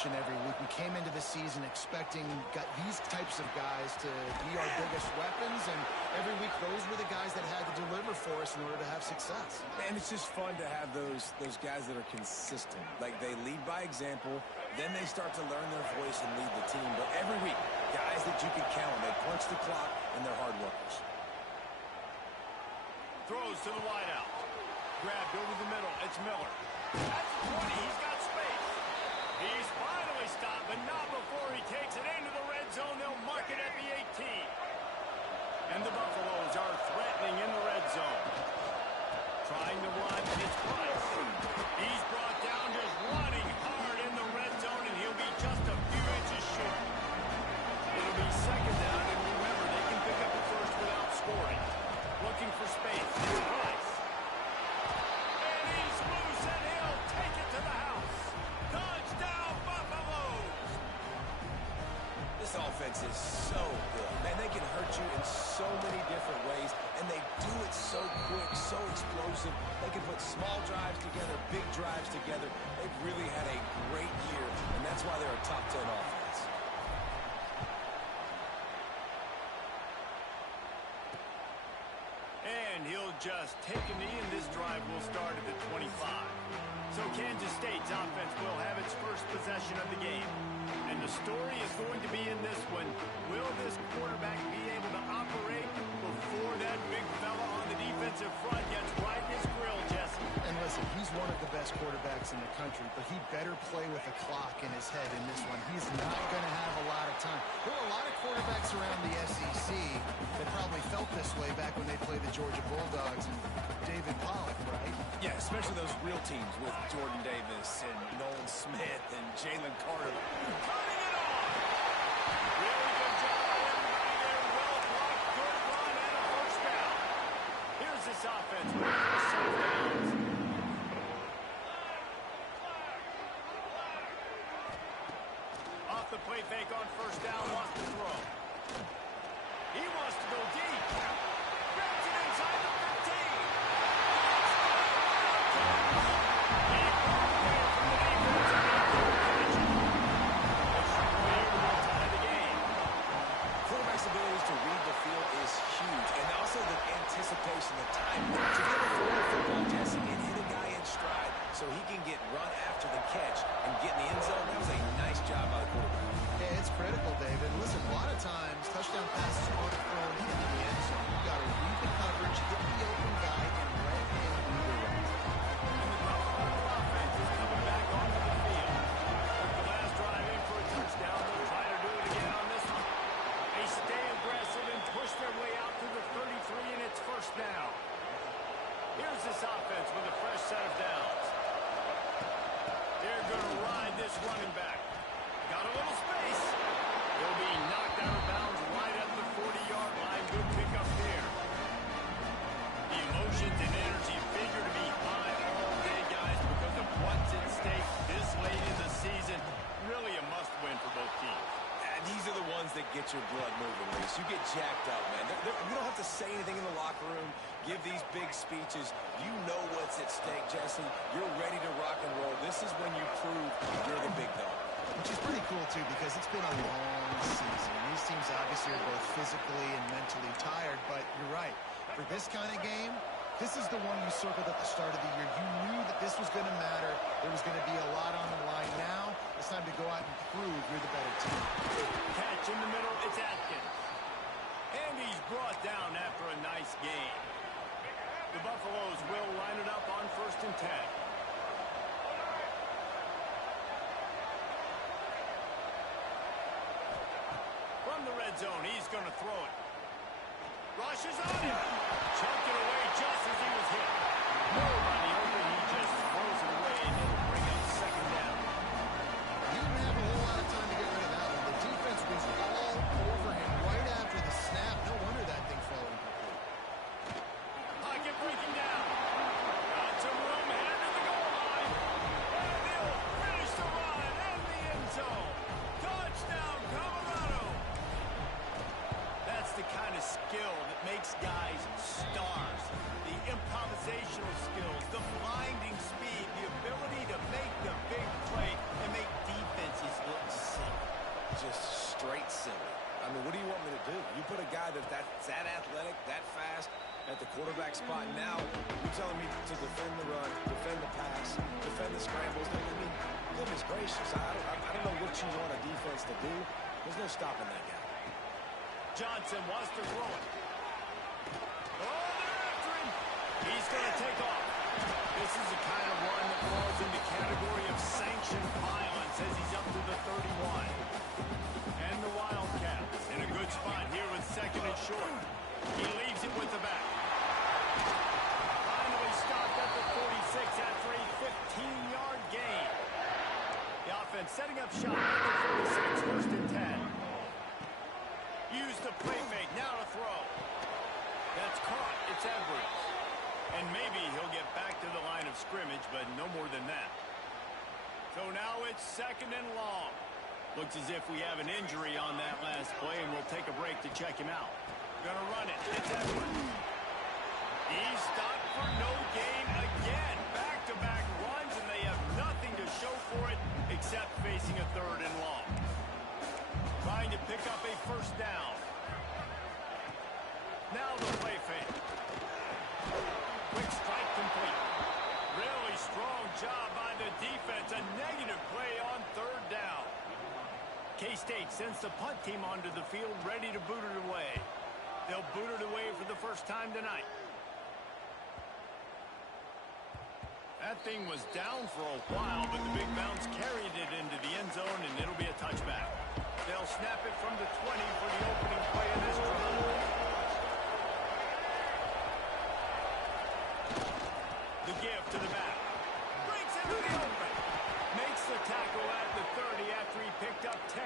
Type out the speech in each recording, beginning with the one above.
And every week we came into the season expecting these types of guys to be our biggest weapons, and every week those were the guys that had to deliver for us in order to have success. And it's just fun to have those guys that are consistent. Like, they lead by example, then they start to learn their voice and lead the team. But every week, guys that you can count on, they punch the clock and they're hard workers. Throws to the wideout. Grabbed over the middle. It's Miller. That's 20. He's got space. He's finally stopped, but not before he takes it into the red zone. They'll mark it at the 18. And the Buffaloes are threatening in the red zone. Trying to run, it's Price. He's brought down just running hard in the red zone, and he'll be just a few inches short. It'll be second down, and remember, they can pick up the first without scoring. Looking for space. It's Price. And he's loose, and he'll take it to the house. Touchdown, Buffaloes! This offense is so good. Man, they can hurt you in so many different ways, and they do it so quick, so explosive. They can put small drives together, big drives together. They've really had a great year, and that's why they're a top 10 offense. And he'll just take a knee, and this drive will start at the 25. So Kansas State's offense will have its first possession of the game. And the story is going to be in this one. Will this quarterback be able to operate before that big fella on the defensive front gets right in his grill, Jesse? And listen, he's one of the best quarterbacks in the country, but he better play with a clock in his head in this one. He's not going to have a lot of time. There are a lot of quarterbacks around the SEC that probably felt this way back when they played the Georgia Bulldogs and David Pollock, right? Yeah, especially those real teams with Jordan Davis and Nolan Smith and Jalen Carter. Turning it on! Really good job by everybody there. Well blocked, good run, and a first down. Here's this offense with the safe downs. Off the play fake on first down, wants to throw. He wants to go deep. Grabs it inside the 15. Quarterback's ability to read the field is huge, and also the anticipation, the time. To be able to throw the football, Jesse, and hit a guy in stride so he can get run after the catch and get in the end zone, that was a nice job by the quarterback. Yeah, it's critical, David. Listen, a lot of times touchdown passes aren't thrown into the end zone. You got to read the coverage, hit the get your blood moving, Reese. You get jacked up, man. You don't have to say anything in the locker room, give these big speeches. You know what's at stake, Jesse. You're ready to rock and roll. This is when you prove you're the big dog. Which is pretty cool, too, because it's been a long season. These teams obviously are both physically and mentally tired, but you're right. For this kind of game, this is the one you circled at the start of the year. You knew that this was going to matter. There was going to be a lot on the line. Now, it's time to go out and prove you're the better team. Catch in the middle, it's Atkins. And he's brought down after a nice game. The Buffaloes will line it up on 1st and 10. From the red zone, he's going to throw it. Rushes on him. Chunked it away just as he was hit. Nobody open. He just throws it away, and it'll bring up 2nd down. He didn't have a whole lot of time to get rid of that one. The defense was all over him right after the snap. No wonder that thing fell incomplete. Pocket breaking down. Got some room, headed to the goal line. And he'll finish the run in the end zone. Touchdown, Colorado. That's the kind of skill that makes guys stars. The improvisational skills, the blinding speed, the ability to make the big play and make defenses look silly. Just straight silly. I mean, what do you want me to do? You put a guy that's that athletic, that fast, at the quarterback spot. Now you're telling me to defend the run, defend the pass, defend the scrambles. I mean, goodness gracious. I don't know what you want a defense to do. There's no stopping that guy. Johnson wants to throw it. Oh, they're after him. He's going to take off. This is the kind of run that falls in the category of sanctioned violence as he's up to the 31. And the Wildcats in a good spot here with 2nd and short. He leaves it with the back. Finally stopped at the 46 after a 15-yard gain. The offense setting up shop at the 46, 1st and 10. Use the play fake, now to throw. That's caught, it's Edwards. And maybe he'll get back to the line of scrimmage, but no more than that. So now it's 2nd and long. Looks as if we have an injury on that last play, and we'll take a break to check him out. Gonna run it, it's Edwards. He's stopped for no gain again. Back-to-back runs, and they have nothing to show for it except facing a 3rd and long. Trying to pick up a 1st down. Now the play fake. Quick strike complete. Really strong job by the defense. A negative play on 3rd down. K-State sends the punt team onto the field, ready to boot it away. They'll boot it away for the first time tonight. That thing was down for a while, but the big bounce carried it into the end zone, and it'll be a touchback. They'll snap it from the 20 for the opening play of this drive. The give to the back. Breaks into the open. Makes the tackle at the 30 after he picked up 10.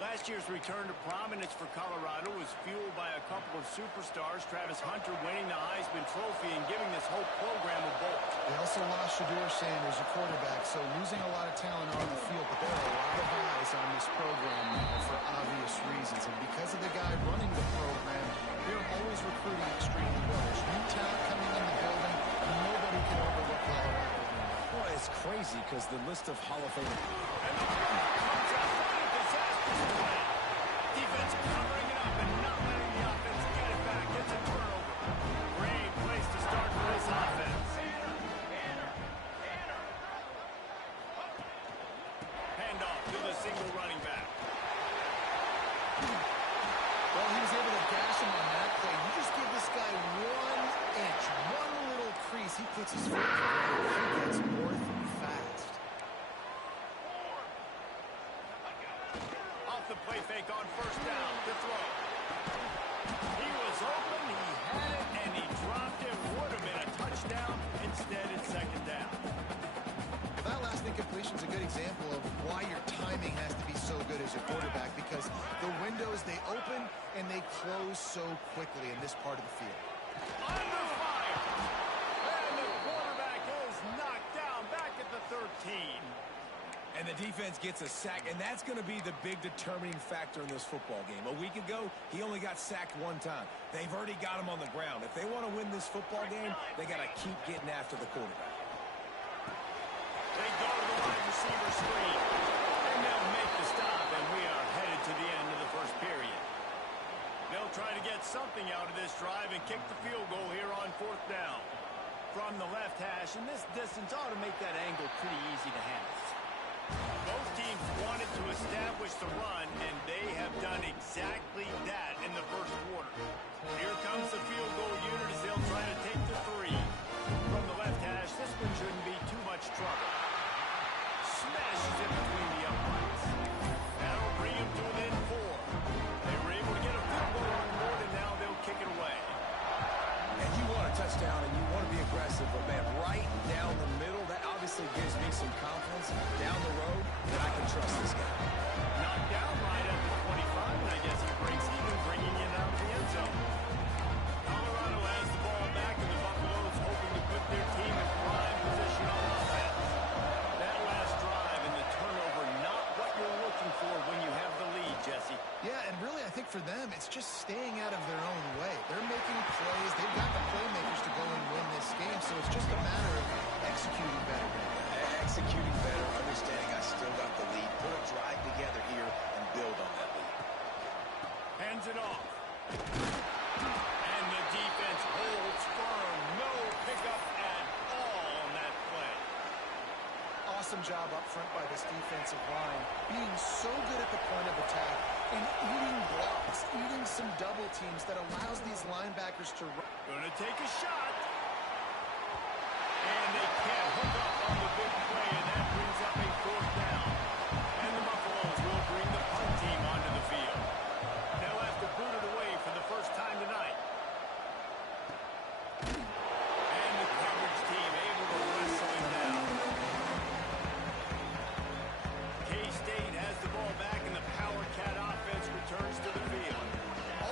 Last year's return to prominence for Colorado was fueled by a couple of superstars, Travis Hunter winning the Heisman Trophy and giving this whole program a bolt. They also lost Shedeur Sanders, a quarterback, so losing a lot of talent on the field, but there are a lot of eyes on this program now for obvious reasons. And because of the guy running the program, they're always recruiting extremely well. There's new talent coming in the building, and nobody can overlook Colorado. Boy, it's crazy because the list of Hall of Fame. And the ball comes out. What a disastrous play. Defense covering it up and not letting the offense get it back. It's a turnover. Great place to start for this offense. Handoff to the single running back. Well, he was able to gash him on that play. You just give this guy 1 inch, one little crease, he puts his foot in the ground. He gets north fast. Off the play fake on 1st down to throw. He was open, he had it, and he dropped it. Would have been a touchdown. Instead, it's 2nd down. That last incompletion is a good example of why your timing has to be so good as a quarterback, because the windows, they open and they close so quickly in this part of the field. Under fire. And the quarterback is knocked down back at the 13. And the defense gets a sack, and that's going to be the big determining factor in this football game. A week ago, he only got sacked one time. They've already got him on the ground. If they want to win this football game, they got to keep getting after the quarterback. They go to the wide receiver screen. And they'll make the stop, and we are headed to the end of the first period. They'll try to get something out of this drive and kick the field goal here on 4th down. From the left hash, and this distance ought to make that angle pretty easy to handle. Both teams wanted to establish the run, and they have done exactly that in the first quarter. Here comes the field goal unit as they'll try to take the 3. From the left hash, this one shouldn't be too much trouble. Smashes it between the uprights. That'll bring him to within 4. They were able to get a field goal on the board, and now they'll kick it away. And you want a touchdown, and you want to be aggressive, but, man, right down the middle, that obviously gives me some confidence down the road that I can trust this guy. Knocked down right at the 25, and I guess he breaks even, bringing it out of the end zone. Colorado has the ball back, and the Buffaloes hoping to put their team in prime position on offense. That last drive and the turnover, not what you're looking for when you have the lead, Jesse. Yeah, and really, I think for them, it's just staying out of their own way. They're making plays. They've got the playmakers to go and win this game, so it's just a matter of executing better. Executing better, understanding I still got the lead. Put a drive together here and build on that lead. Hands it off. And the defense holds firm. No pickup at all on that play. Awesome job up front by this defensive line, being so good at the point of attack and eating blocks, eating some double teams that allows these linebackers to run. Gonna take a shot. And they can't hook up on the big play, and that brings up a 4th down. And the Buffaloes will bring the punt team onto the field. They'll have to boot it away for the first time tonight. And the coverage team able to wrestle him down. K-State has the ball back, and the Power Cat offense returns to the field.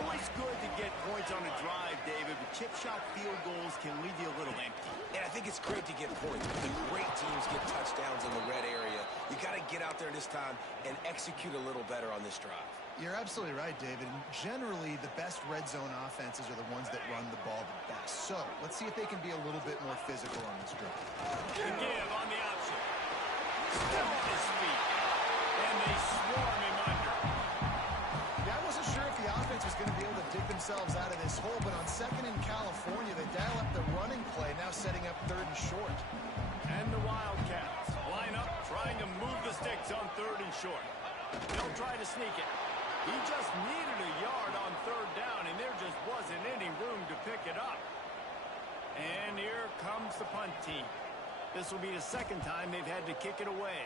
Always good to get points on a drive, David, but chip shot field goals can leave you a little empty. And I think it's great to get points. The great teams get touchdowns in the red area. You got to get out there this time and execute a little better on this drive. You're absolutely right, David. Generally, the best red zone offenses are the ones that run the ball the best. So let's see if they can be a little bit more physical on this drive. The give on the option. Still on his feet. And they swarm him under. Yeah, I wasn't sure if the offense was going to be able to dig themselves out of this hole, but on 2nd in California, they dial up the running play, now setting up 3rd and short. And the Wildcats line up, trying to move the sticks on 3rd and short. They'll try to sneak it. He just needed a yard on 3rd down, and there just wasn't any room to pick it up. And here comes the punt team. This will be the 2nd time they've had to kick it away.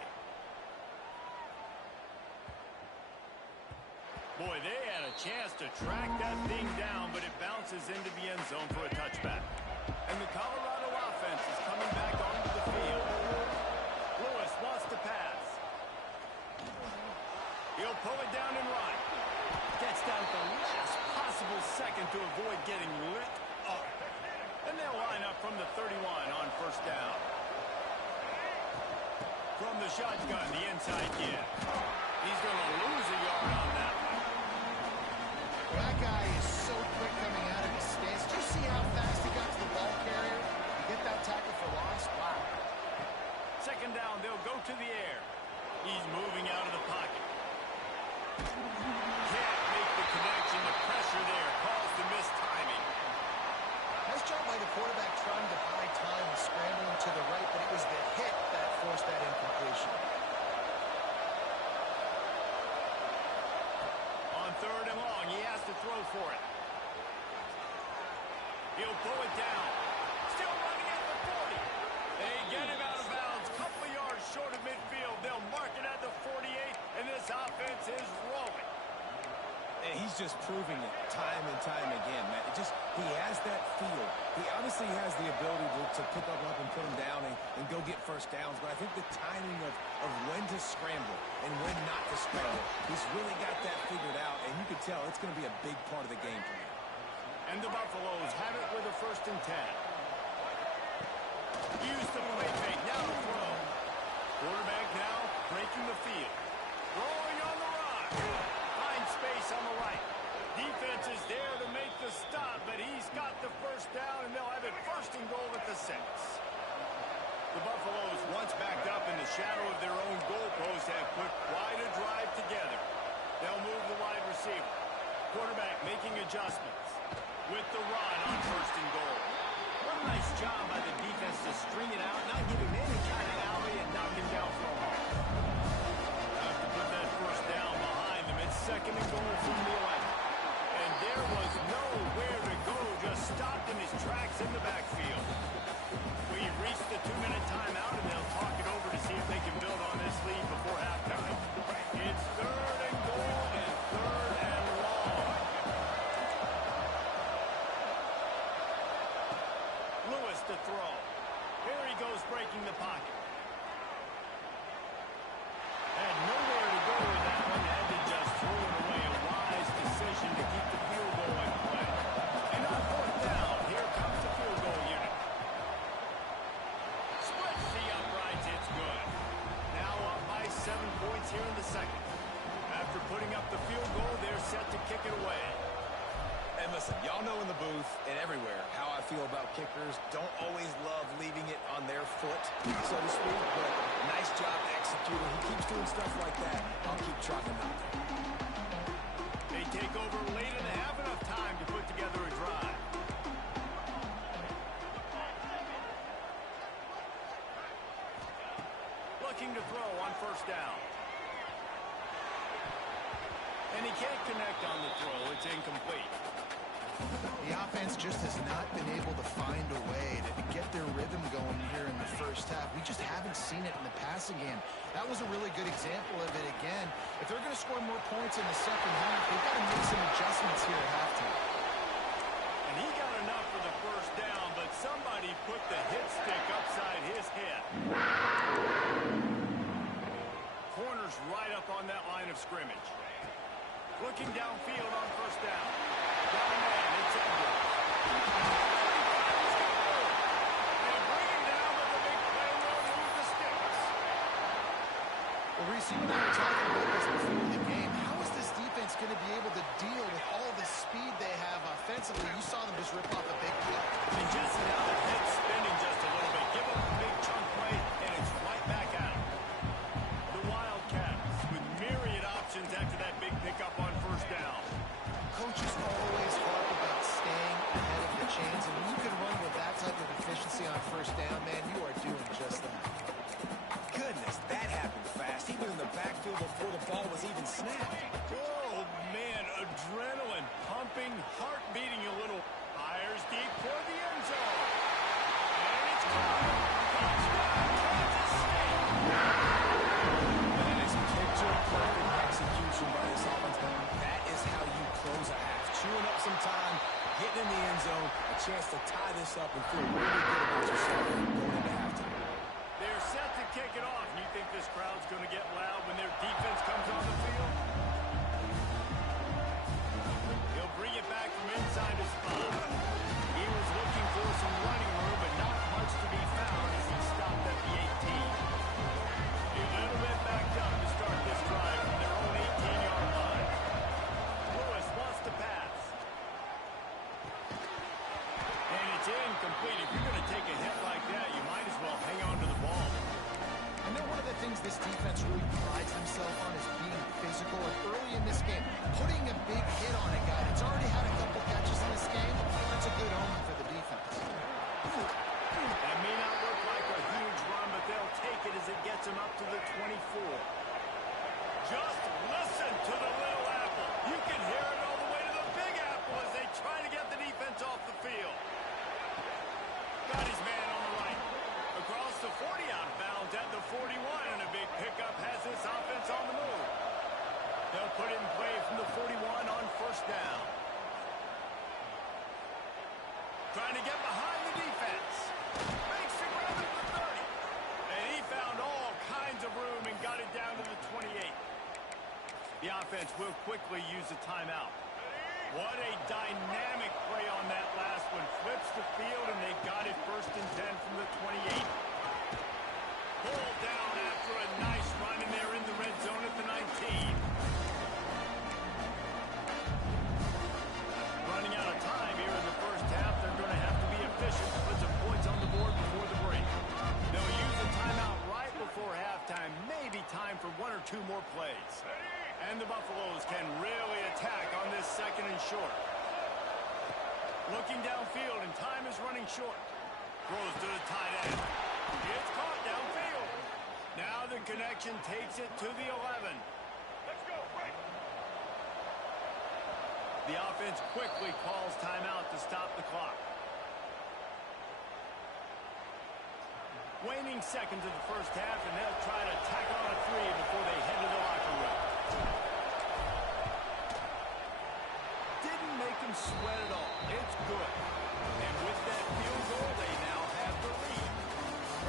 Boy, they had a chance to track that thing down, but it bounces into the end zone for a touchback. And the Colorado offense is coming back onto the field. Lewis wants to pass. He'll pull it down and run. Gets down at the last possible second to avoid getting lit up. And they'll line up from the 31 on 1st down. From the shotgun, the inside give. He's going to lose a yard on that one. That guy is so quick coming out of his stance. Do you see how fast he got to the ball carrier? You get that tackle for loss? Wow. 2nd down, they'll go to the air. He's moving out of the pocket. Can't make the connection. The pressure there caused the missed timing. Nice job by the quarterback trying to buy time and scrambling to the right, but it was the hit that forced that incompletion. On 3rd and long, he has to throw for it. He'll pull it down. Still running at the 40. They get him out of bounds. Couple of yards short of midfield. They'll mark it at the 48, and this offense is rolling. And he's just proving it time and time again, man. He has that feel. He obviously has the ability to pick up and put him down and go get 1st downs, but I think the timing of when to scramble and when not to scramble, he's really got that figured out, and you can tell it's going to be a big part of the game for him. And the Buffaloes have it with a 1st and 10. Use the play fake, now to throw. Quarterback now breaking running the field. Throwing on the run. Finds space on the right. Defense is there to make the stop, but he's got the first down, and they'll have it first and goal at the 6. The Buffaloes, once backed up in the shadow of their own goalpost, have put quite a drive together. They'll move the wide receiver. Quarterback making adjustments with the run on first and goal. What a nice job by the defense to string it out, not give him any kind of alley, and knock him down for a home. Have to put that first down behind them. It's second and goal from the 11. And there was nowhere to go, just stopped in his tracks in the backfield. We've reached the 2-minute timeout, and they'll talk it over to see if they can build on this lead before halftime. It's third and goal and third and long. Lewis to throw. Here he goes breaking the pocket. Had nowhere to go with that one. Had to just throw it away. A wise decision to keep the field goal in play. And on fourth down, here comes the field goal unit. Splits the uprights. It's good. Now up by 7 points here in the second. After putting up the field goal, they're set to kick it away. And listen, y'all know in the booth and everywhere how I feel about kickers. Don't always love leaving it on their foot, so to speak, but nice job executing. He keeps doing stuff like that. I'll keep trotting out there. They take over late and have enough time to put together a drive. Looking to throw on first down. And he can't connect on the throw. It's incomplete. The offense just has not been able to find a way to get their rhythm going here in the first half. We just haven't seen it in the passing game. That was a really good example of it again. If they're going to score more points in the second half, they've got to make some adjustments here at halftime. And he got enough for the first down, but somebody put the hit stick upside his head. Corner's right up on that line of scrimmage. Looking downfield on first down. Got a man, it's Edwards. They bring him down with the big play, and they'll move the sticks. Well, Reese, you and I were talking about this before the game. How is this defense going to be able to deal with all the speed they have offensively? You saw them just rip off a big play. And just now the head's spinning just a little bit. Give them a big chunk play, and it's right back out. The Wildcats with myriad options after that big pickup on first down. Coaches always harp about staying ahead of the chains, and when you can run with that type of efficiency on first down, man, you are doing just that. Goodness, that happened fast. He was in the backfield before the ball was even snapped. Oh, man, adrenaline pumping, heart beating a little. Fires deep for the end zone. And it's caught. Touchdown, Kansas State. That is picture-perfect execution by this offense. That is how you close a half. Chewing up some time, getting in the end zone, a chance to tie this up and feel really good about yourself going into halftime. They're set to kick it off. You think this crowd's going to get loud when their defense comes on the field? He'll bring it back from inside his spot. He was looking for some running room, but not much to be found as he stopped at the 18. A little bit backed up to start this drive from their own 18-yard line. Lewis wants to pass. And it's incomplete. If you're going to take a hit like that, you might as well hang on to the ball. And then one of the things this defense really prides themselves on is being physical. And early in this game, putting a big hit on a guy that's already had a couple catches in this game, that's a good omen for the defense. That may not look like a huge run, but they'll take it as it gets them up to the 24. Just listen to the little apple. You can hear it all the way to the big apple as they try to get the defense off the field. Got his man on the right. Across the 40, out of bounds at the 41, and a big pickup has this offense on the move. They'll put it in play from the 41 on first down. Trying to get behind the defense. Makes the grab at the 30. And he found all kinds of room and got it down to the 28. The offense will quickly use a timeout. What a dynamic play on that last one. Flips the field, and they got it first and 10 from the 28. Pulled down after a nice run, and they're in the short. Looking downfield, and time is running short. Throws to the tight end. It's caught downfield. Now the connection takes it to the 11. Let's go, break. The offense quickly calls timeout to stop the clock. Waning seconds of the first half, and they'll try to tack on a 3 before they head to the locker room. Didn't make him sweat at all. It's good. And with that field goal, they now have the lead.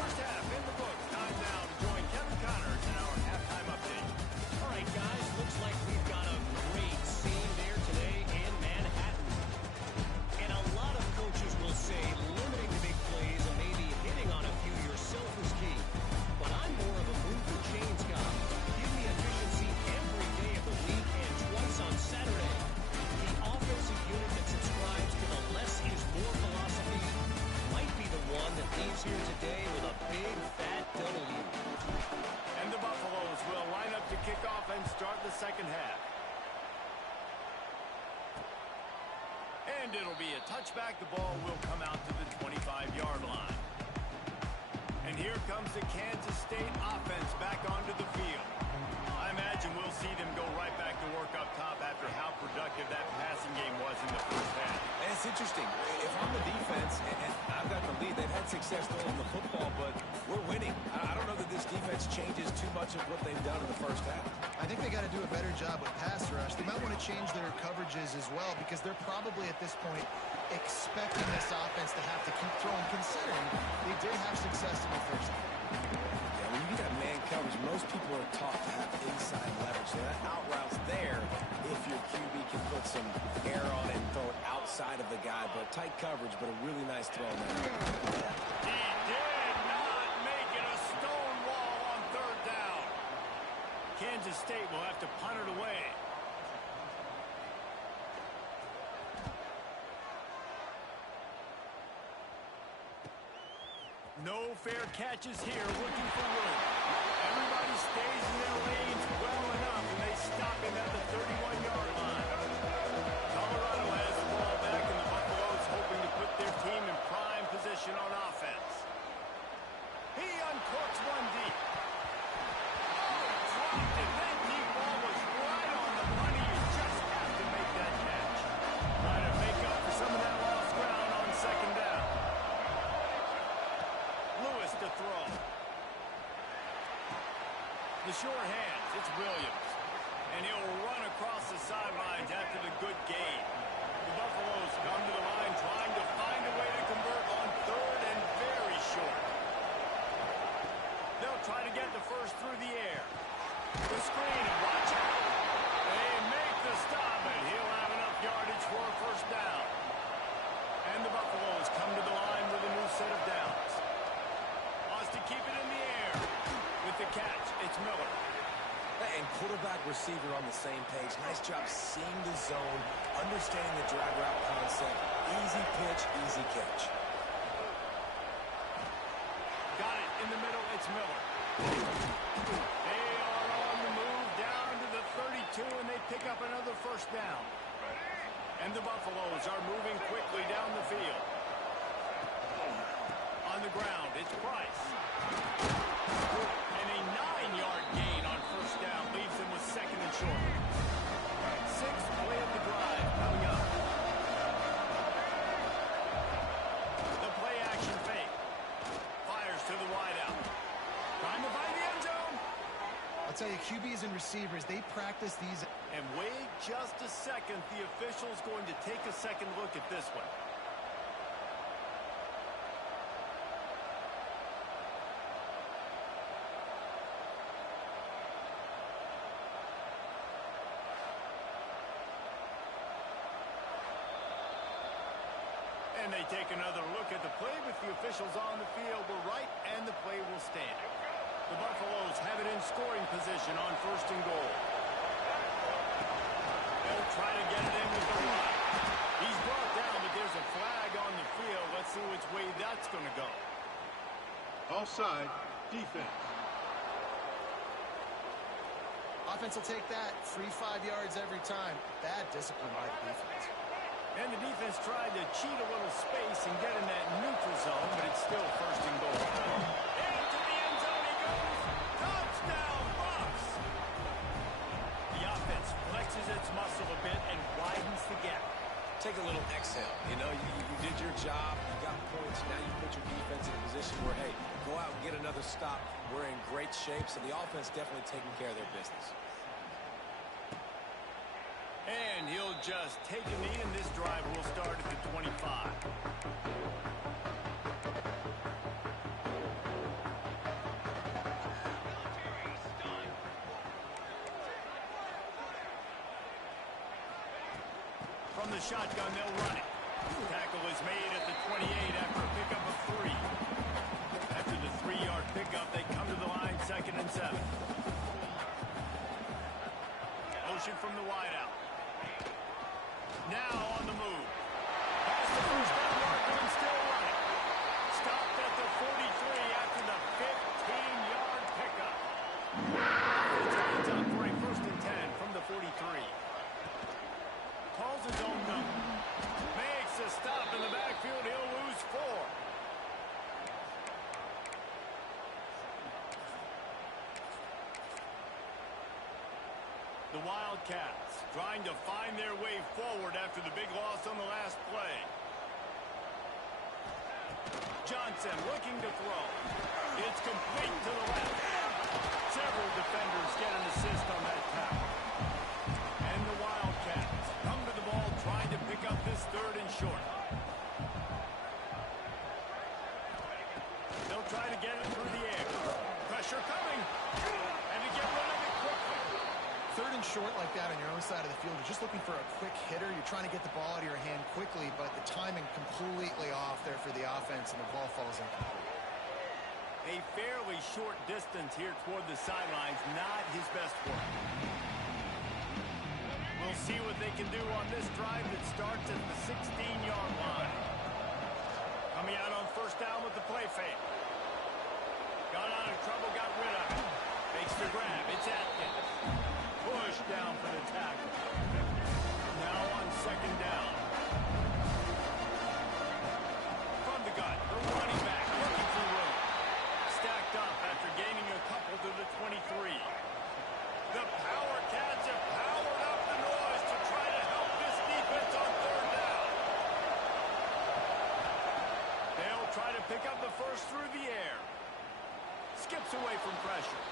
First half in the books. Time now to join Kevin Connors in our halftime update. All right, guys, looks like we've got a great scene there today in Manhattan. And a lot of coaches will say limiting the big plays and maybe hitting on a few yourself is key. But I'm more of a move the chains guy. Give me efficiency every day of the week and twice on Saturday. The offensive unit that subscribes to the less is more philosophy might be the one that leaves here today with a big fat W. And the Buffaloes will line up to kick off and start the second half. And it'll be a touchback. The ball will come out to the 25-yard line. And here comes the Kansas State offense back onto the field. I imagine we'll see them go right back to work up top after how productive that passing game was in the first half. And it's interesting. If I'm the defense and I've got the lead, they've had success throwing the football, but we're winning. I don't know that this defense changes too much of what they've done in the first half. I think they got to do a better job with pass rush. They might want to change their coverages as well because they're probably at this point expecting this offense to have to keep throwing, considering they did have success in the first half. Yeah, when you got man coverage, most people are taught to have inside leverage. So that out route's there if your QB can put some air on it and throw it outside of the guy. But tight coverage, but a really nice throw there. He did not make it a stone wall on third down. Kansas State will have to punt it away. No fair catches here, looking for room. Everybody stays in their lanes well enough, and they stop him at the 31-yard line. Colorado has the ball back, and the Buffaloes hoping to put their team in prime position on offense. He uncorks one deep. Oh, dropped it. That deep ball was right on the money. You just have to make that catch. Trying to make up for some of that lost ground on second down. Lewis to throw. The sure hands, it's Williams. And he'll run across the sidelines after the good gain. The Buffaloes come to the line trying to find a way to convert on third and very short. They'll try to get the first through the air. The screen, and watch out. They make the stop, and he'll have enough yardage for a first down. And the Buffaloes come to the line with a new set of downs. To keep it in the air. With the catch, it's Miller. And quarterback receiver on the same page. Nice job seeing the zone, understanding the drag route concept. Easy pitch, easy catch. Got it in the middle, it's Miller. They are on the move down to the 32, and they pick up another first down. And the Buffaloes are moving quickly down the field. On the ground, it's Price. And a 9-yard gain on first down leaves them with second and short. Sixth play of the drive coming up. The play action fake. Fires to the wideout. Trying to find the end zone. I'll tell you, QBs and receivers, they practice these. And wait just a second. The official's going to take a second look at this one. And they take another look at the play with the officials on the field. We're right, and the play will stand. The Buffaloes have it in scoring position on first and goal. They'll try to get it in with the run. He's brought down, but there's a flag on the field. Let's see which way that's going to go. Offside, defense. Offense will take that. Free 5 yards every time. Bad discipline by the defense. And the defense tried to cheat a little space and get in that neutral zone, but it's still first and goal. Into the end zone he goes. Touchdown, Bucks! The offense flexes its muscle a bit and widens the gap. Take a little exhale. You know, you did your job. You got points. Now you put your defense in a position where, hey, go out and get another stop. We're in great shape, so the offense definitely taking care of their business. And he'll just take a knee, and this drive will start at the 25. From the shotgun, they'll run it. Tackle is made at the 28 after a pickup of 3. After the 3-yard pickup, they come to the line, 2nd and 7. Motion from the wideout. Now on the move. Past the first down marker and still running. Stopped at the 43 after the 15-yard pickup. Offense lines up for a 1st and 10 from the 43. Calls his own number. Makes a stop in the backfield. He'll lose 4. The Wildcats trying to find their way forward after the big loss on the last play. Johnson looking to throw. It's complete to the left. Several defenders get an assist on that tackle. And the Wildcats come to the ball trying to pick up this 3rd and short. They'll try to get it through the air. Pressure coming. And to get rid of it quickly. 3rd and short like that on your own side of the field. You're just looking for a quick hitter. You're trying to get the ball out of your hand quickly, but the timing completely off there for the offense, and the ball falls incomplete. A fairly short distance here toward the sidelines. Not his best work. We'll see what they can do on this drive that starts at the 16-yard line. Coming out on 1st down with the play fake. Got out of trouble, got rid of it. Makes the grab. It's Atkins. Push down for the tackle. Now on 2nd down. From the gun, the running back looking for room. Stacked up after gaining a couple to the 23. The Power Cats have powered up the noise to try to help this defense on 3rd down. They'll try to pick up the first through the air. Skips away from pressure.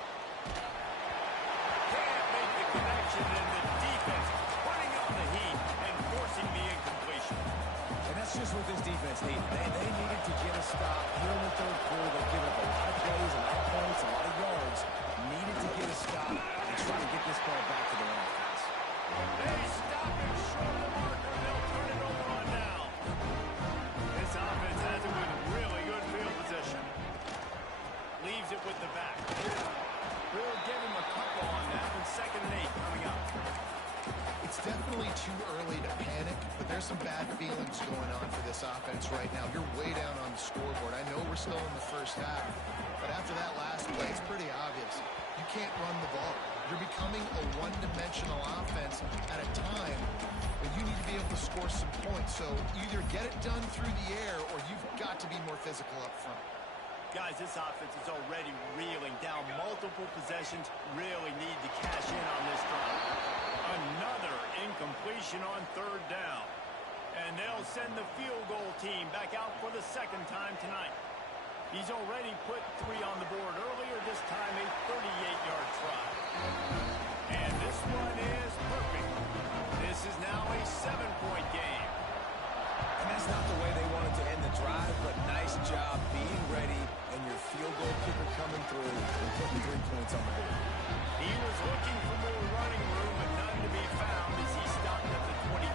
Can't make the connection, and the defense putting on the heat and forcing the incompletion. And that's just what this defense needed. They needed to get a stop here in the 3rd quarter. They've given up a lot of plays, a lot of points, a lot of yards. Needed to get a stop and try to get this ball back to their offense. They stop it short of the marker, and they'll turn it over on down. This offense has it with really good field position. Leaves it with the back. We'll give him a couple on that one. 2nd and 8 coming up. It's definitely too early to panic, but there's some bad feelings going on for this offense right now. You're way down on the scoreboard. I know we're still in the 1st half, but after that last play, it's pretty obvious. You can't run the ball. You're becoming a one-dimensional offense at a time when you need to be able to score some points. So either get it done through the air, or you've got to be more physical up front. Guys, this offense is already reeling down multiple possessions. Really need to cash in on this drive. Another incompletion on 3rd down. And they'll send the field goal team back out for the 2nd time tonight. He's already put 3 on the board earlier, this time a 38-yard try. And this one is perfect. This is now a 7-point game. And that's not the way they wanted to end the drive, but nice job being ready and your field goal kicker coming through and putting 3 points on the board. He was looking for more running room, but none to be found as he stopped at the 23.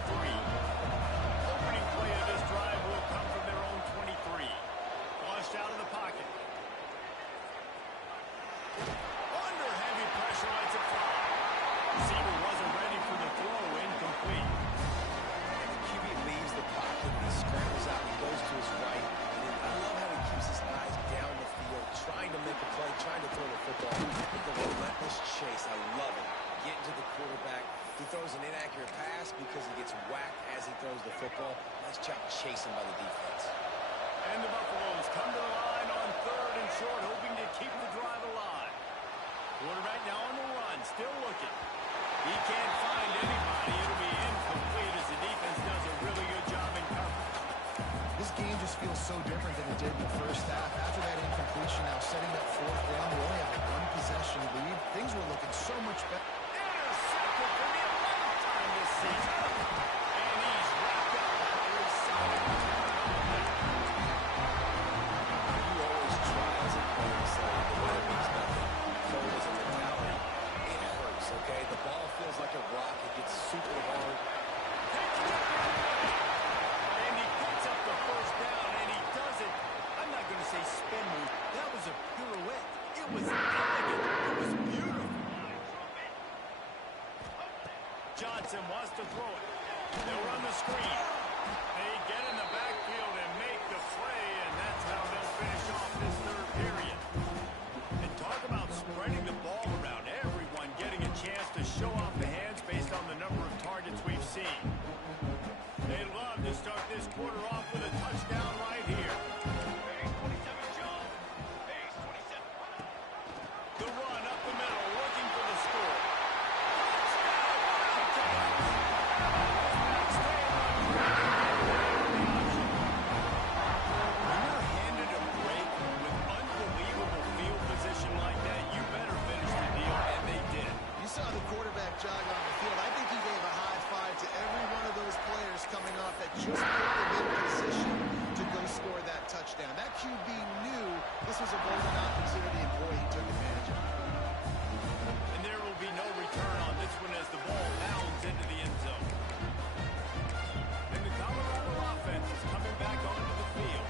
Opening play of this drive will come from their own 23. Flushed out of the pocket. Under heavy pressure, lets it fly. Receiver wasn't ready for the throw, incomplete. And the QB leaves the pocket, he scrambles out, he goes to his right. And I love how he keeps his eyes down the field, trying to make a play, trying to throw the football. The relentless chase, I love it. getting to the quarterback. He throws an inaccurate pass because he gets whacked as he throws the football. Nice job chasing by the defense. And the Buffaloes come to the line on 3rd and short, hoping to keep the drive alive. Quarterback now on the run, still looking. He can't find anybody. It'll be incomplete as the defense does a really good job in coverage. This game just feels so different than it did in the first half. After that incompletion, now setting up 4th down, we only have a 1-possession lead. Things were looking so much better. Intercepted for the 11th time this season. And he's wrapped up after a solid return on that. You always try as a player to say the winner means nothing. Cold as a mentality. It hurts, okay? The ball feels like a rock. It gets super hard. And he picks up the 1st down, and he does it. I'm not going to say spin move. That was a pirouette. It was elegant. It was beautiful. Johnson wants to throw it. They'll run the screen. They get in the backfield and make the play, and that's how they'll finish off this 3rd period. And talk about spreading the ball around. Everyone getting a chance to show off the hands based on the number of targets we've seen. They'd love to start this quarter off with a touchdown right here. The run up the middle, looking for the score. When you're handed a break with unbelievable field position like that, you better finish the deal, and they did. You saw the quarterback jog on the field. I think he gave a high five to every one of those players coming off that just put them in position to go score that touchdown. That QB knew this was a golden opportunity, and boy, he took advantage of it. And there will be no return on this one as the ball bounds into the end zone. And the Colorado offense is coming back onto the field.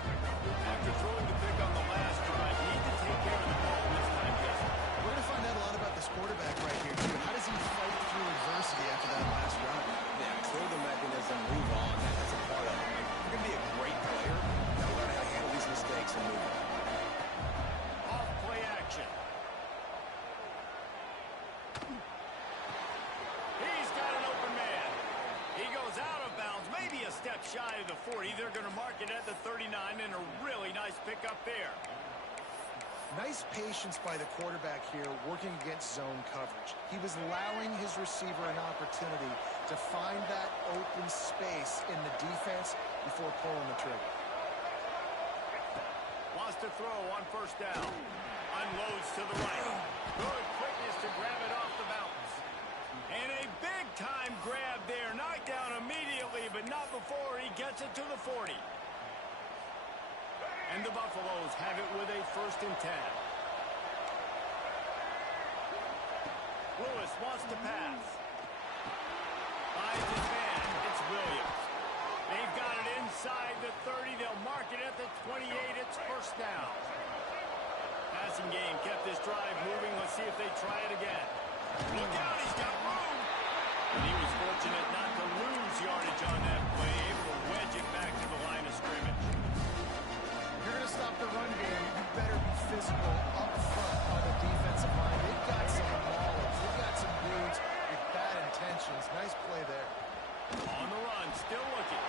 After throwing the pick on the last drive, need to take care of the ball this time, Jesse. We're going to find out a lot about this quarterback right here, too. How does he fight through adversity after that last run? Yeah, clear the mechanism, move on. That's a part of it. You're going to be a great player. Now learn how to handle these mistakes and move on. Off play action. He's got an open man. He goes out of bounds, maybe a step shy of the 40. They're going to mark it at the 39, and a really nice pickup there. Nice patience by the quarterback here, working against zone coverage. He was allowing his receiver an opportunity to find that open space in the defense before pulling the trigger. Wants to throw on 1st down. Unloads to the right. Good quickness to grab it off the bounce. And a big-time grab there. Knocked down immediately, but not before he gets it to the 40. And the Buffaloes have it with a 1st and 10. Lewis wants to pass. Finds his man. It's Williams. They've got it inside the 30. They'll mark it at the 28. It's 1st down. Passing game kept this drive moving. Let's see if they try it again. Look out, he's got room. And he was fortunate not to lose yardage on that play. Able to wedge it back to the line of scrimmage. If you're going to stop the run game, you better be physical up front on the defensive line. They've got some maulers. They've got some dudes with bad intentions. Nice play there. On the run, still looking.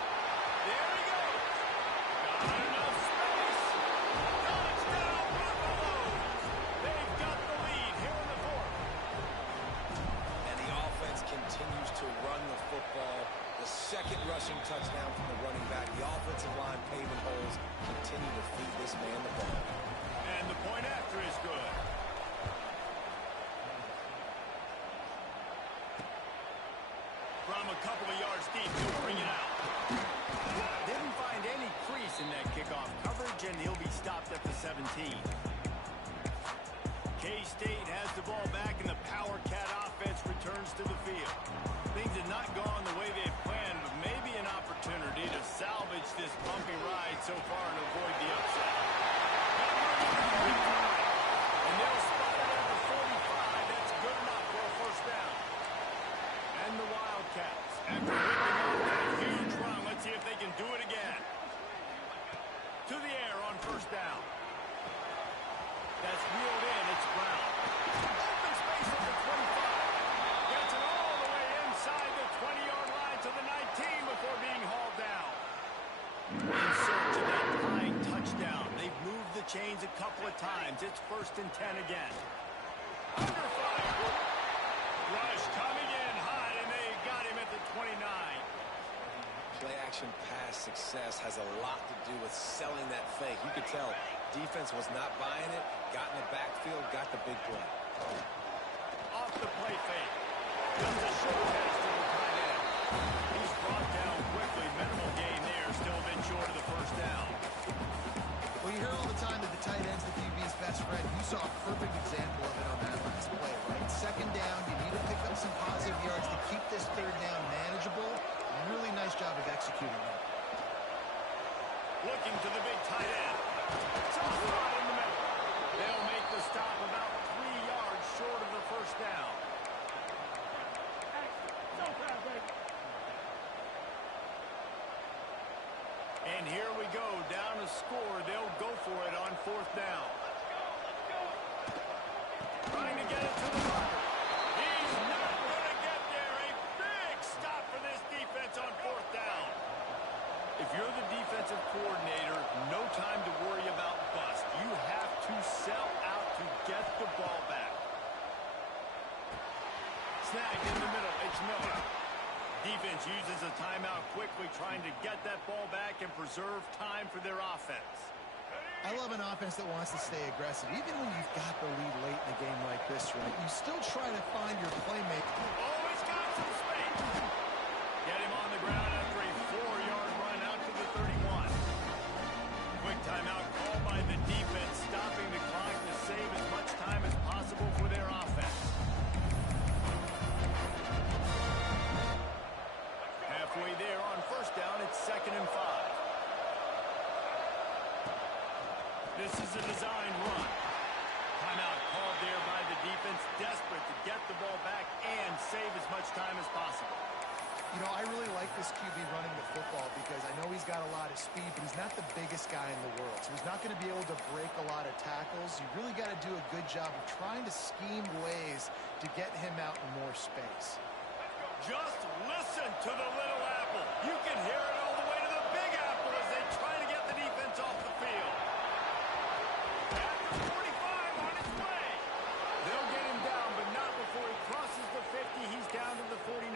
There he goes. Got enough space. Touchdown, Buffaloes. They've got the lead here in the 4th. And the offense continues to run the football. The 2nd rushing touchdown from the running back. The offensive line paving holes. Continue to feed this man the ball. And the point after is good. From a couple of yards deep, he'll bring it out. Didn't find any crease in that kickoff coverage, and he'll be stopped at the 17. K-State has the ball back, and the Power Cat offense returns to the field. Things have not gone the way they've planned, but maybe an opportunity to salvage this bumpy ride so far and avoid the upset. And they'll spot it at the 45. That's good enough for a 1st down. And the Wildcats, after ripping off that huge run, let's see if they can do it again. To the air on 1st down. That's wheeled in. It's Brown. Open space at the 25. Gets first and 10 again. Under fire. Rush coming in hot, and they got him at the 29. Play-action pass success has a lot to do with selling that fake. You could tell defense was not buying it, got in the backfield, got the big play. Off the play fake. Just a short pass to the tight end. He's brought down quickly. Minimal gain there. Still a bit short of the first down. Well, you hear all the time that the tight end's the QB's best friend. You saw a perfect example of it on that last play, right? Second down, you need to pick up some positive yards to keep this third down manageable. Really nice job of executing that. Looking to the big tight end. Toss right in the middle. They'll make the stop about 3 yards short of the first down. And here we go, down a score. They'll go for it on fourth down. Trying to get it to the marker. He's not going to get there. A big stop for this defense on fourth down. If you're the defensive coordinator, no time to worry about bust. You have to sell out to get the ball back. Snagged in the middle. It's Miller. Defense uses a timeout quickly, trying to get that ball back and preserve time for their offense. I love an offense that wants to stay aggressive. Even when you've got the lead late in a game like this, right, you still try to find your playmaker. Oh, he's got some space. Get him on the ground after a 4-yard run out to the 31. Quick timeout called by the defense, stopping the clock to save as much time as possible for their offense. Halfway there on first down, it's 2nd and 5. This is a design run. Timeout called there by the defense, desperate to get the ball back and save as much time as possible. You know, I really like this QB running the football because I know he's got a lot of speed, but he's not the biggest guy in the world. So he's not going to be able to break a lot of tackles. You really got to do a good job of trying to scheme ways to get him out in more space. Just listen to the little apple. You can hear it all the way to the big apple as they try to get the defense off the field. After 45 on its way. They'll get him down, but not before he crosses the 50. He's down to the 49.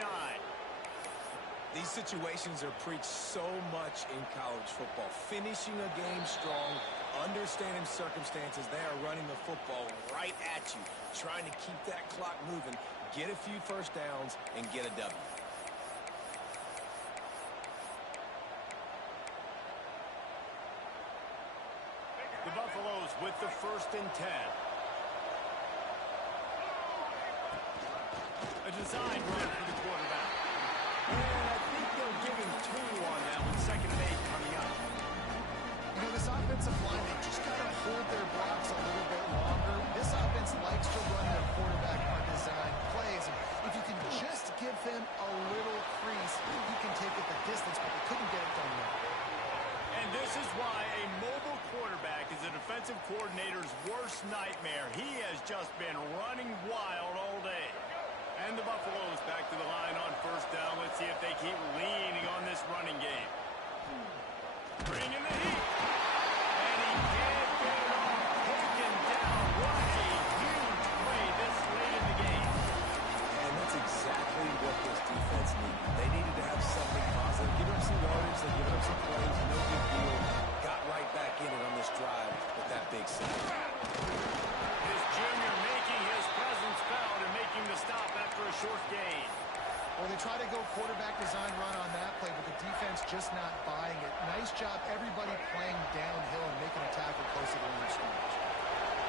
These situations are preached so much in college football. Finishing a game strong, understanding circumstances. They are running the football right at you, trying to keep that clock moving, get a few first downs, and get a W. The Buffaloes with the 1st and 10. A design run for the quarterback. And I think they'll give him 2 on that one. 2nd and 8 coming up. You know, this offensive line, they just got to hold their blocks a little bit longer. This offense likes to run their quarterback on design plays. And if you can just give him a little crease, he can take it the distance, but they couldn't get it done yet. And this is why a mobile quarterback is a defensive coordinator's worst nightmare. He has just been running wild all day. And the Buffaloes back to the line on first down. Let's see if they keep leaning on this running game. Bringing the heat. And he can't get it off. Taken down. What a huge play this late in the game. And that's exactly what this defense needed. They needed to have something positive. Give them some yardage. They give them some plays. No big deal. Got right back in it on this drive with that big sack. This junior making his presence felt and making the stop after a short gain. Well, they try to go quarterback design run on that play, but the defense just not buying it. Nice job, everybody playing downhill and making a tackle close to the line of scrimmage.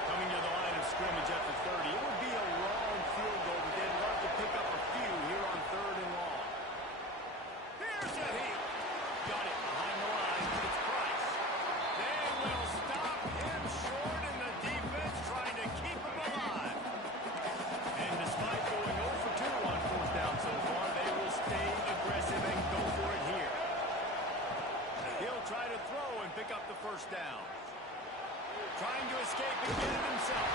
Coming to the line of scrimmage at the 30. It would be a long field goal, but they'd love to pick up a few here on 3rd and long. Here's a heat. Got it behind the line. It's Price. They will stop him short, and the defense trying to keep him alive. And despite going 0 for 2 on fourth down so far, they will stay aggressive and go for it here. He'll try to throw and pick up the first down. Trying to escape and get it himself.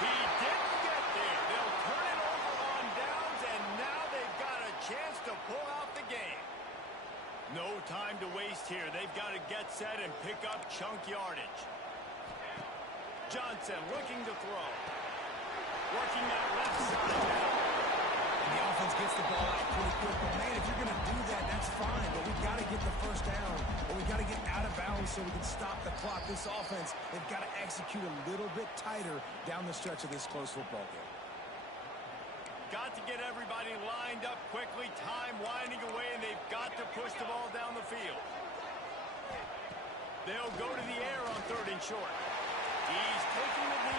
He didn't get there. They'll turn it over on downs, and now they've got a chance to pull out the game. No time to waste here. They've got to get set and pick up chunk yardage. Johnson looking to throw. Working that left side now. And the offense gets the ball out pretty quick. But, man, if you're going to do that, that's fine. But we've got to get the first down, or we've got to get out of bounds so we can stop the clock. This offense, they've got to execute a little bit tighter down the stretch of this close football game. Got to get everybody lined up quickly. Time winding away, and they've got to push the ball down the field. They'll go to the air on 3rd and short. He's taking the knee